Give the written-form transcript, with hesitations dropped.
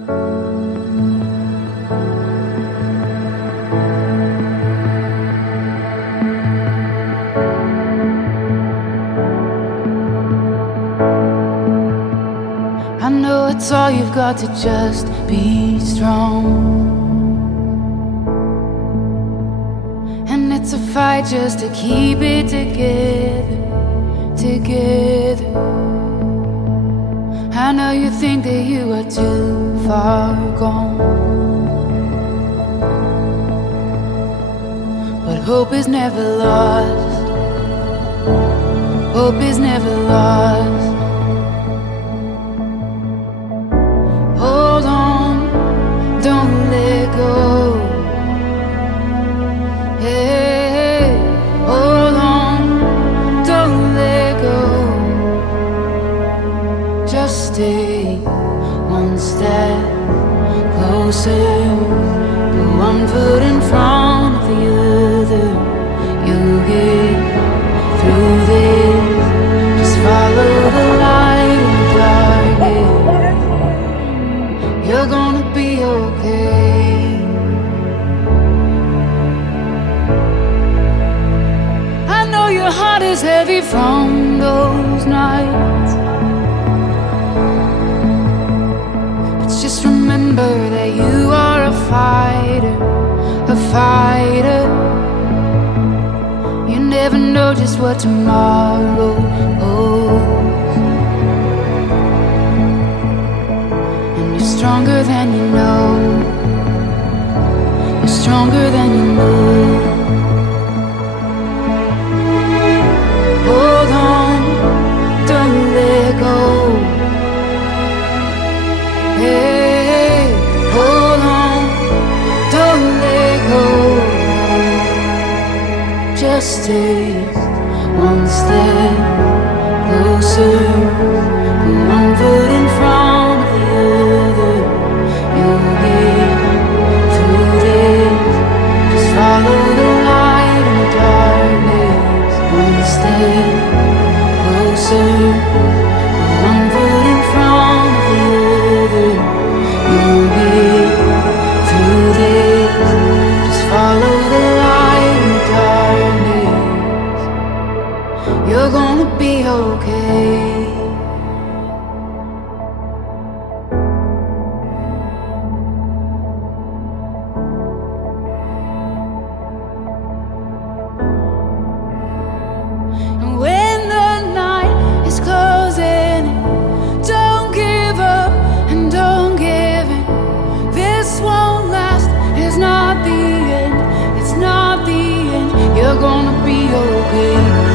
I know it's all you've got to just be strong, and it's a fight just to keep it together, together. I know you think that you are too far gone, but hope is never lost. Hope is never lost. Hold on, don't let go. Hey, hold on, don't let go. Just stay one step closer, put one foot in front of the other. You'll get through this. Just follow the light in the darkness. You're gonna be okay. I know your heart is heavy from those nights, but just remember that you are a fighter, a fighter. You never know just what tomorrow holds, and you're stronger than you know. You're stronger than you know. Hold on, don't let go. Hey, hold on, don't let go. Just stay one step closer, put one foot in front of the other. You'll get through this. Just follow the light in the darkness. One step closer, put one foot in front of the other. You'll get through this. Just follow the light in the darkness. You're gonna be okay. And when the night is closing, don't give up and don't give in. This won't last, it's not the end, it's not the end. You're gonna be okay.